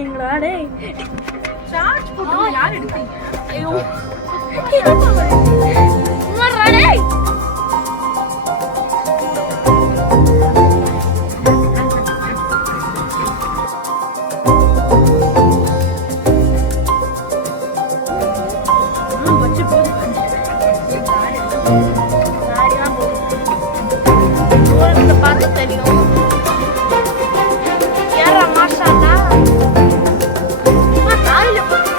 பண்ணுவீங்களா டேய்? சார்ஜ் போட்டு யார் எடுத்தீங்க? ஐயோ உமர்ரா டேய். வச்சு போடு. சாரியா போடு. தூரத்துல பார்த்து தெரியும். யாரா மாஷாஅல்லா. தாயில போடு.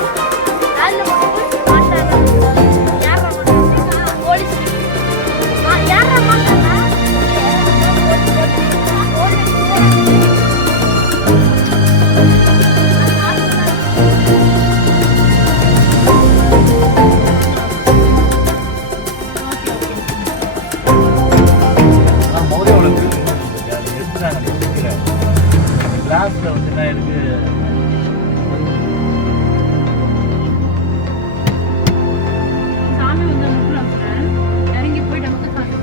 தாயில போடு. மாஷாஅல்லா. யாரா மாஷாஅல்லா. போலீஸ். யாரா மாஷாஅல்லா. கிளாஸ்ல வந்து என்ன இருக்கு? சாமி வந்து இறங்கி போய் நமக்கு சாமி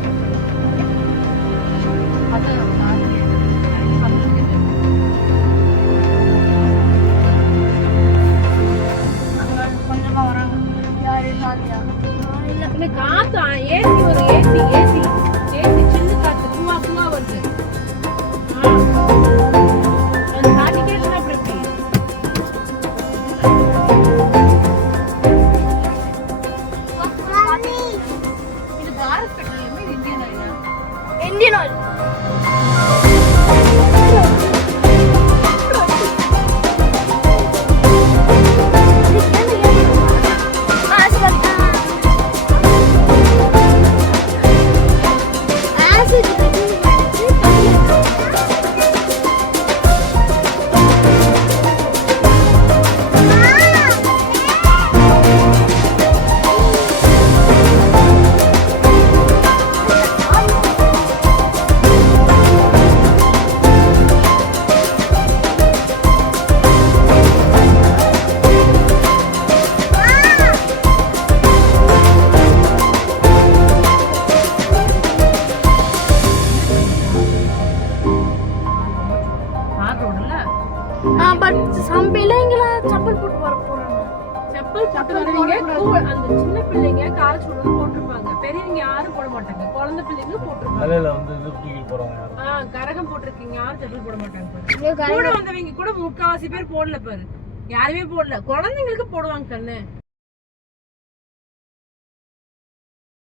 கொஞ்சமா வராங்க. யாரு சாந்தியா? இல்ல காத்து ஏசி ஒரு ஏசி ஏசி ஏசி சின்ன காத்து பூவா பூவா வருது. அது காட்டிக்கேஷன் அப்புறம் எப்படி? இது பாரத் பெட்ரோலியமா இது இந்தியன் ஆயிலா? Indian oil. கார் ரோடுல பட் some பிள்ளைங்களா செப்பல் போட்டு வர போறாங்க. செப்பல் போட்டு வரவங்க அந்த சின்ன பிள்ளைங்க கால் சுடுறது போட்டிருப்பாங்க. பெரியவங்க யாரும் போட மாட்டாங்க. குழந்தை பிள்ளைங்க போட்டிருப்பாங்க. தலையில வந்து இது தூக்கி போறாங்க. கரகம் போட்டிருக்கீங்க யாரும் செப்பல் போட மாட்டாங்க பாரு. கூட வந்தவங்க கூட முக்காவாசி பேர் போடல பாரு. யாருமே போடல. குழந்தைங்களுக்கு போடுவாங்க கண்ணு.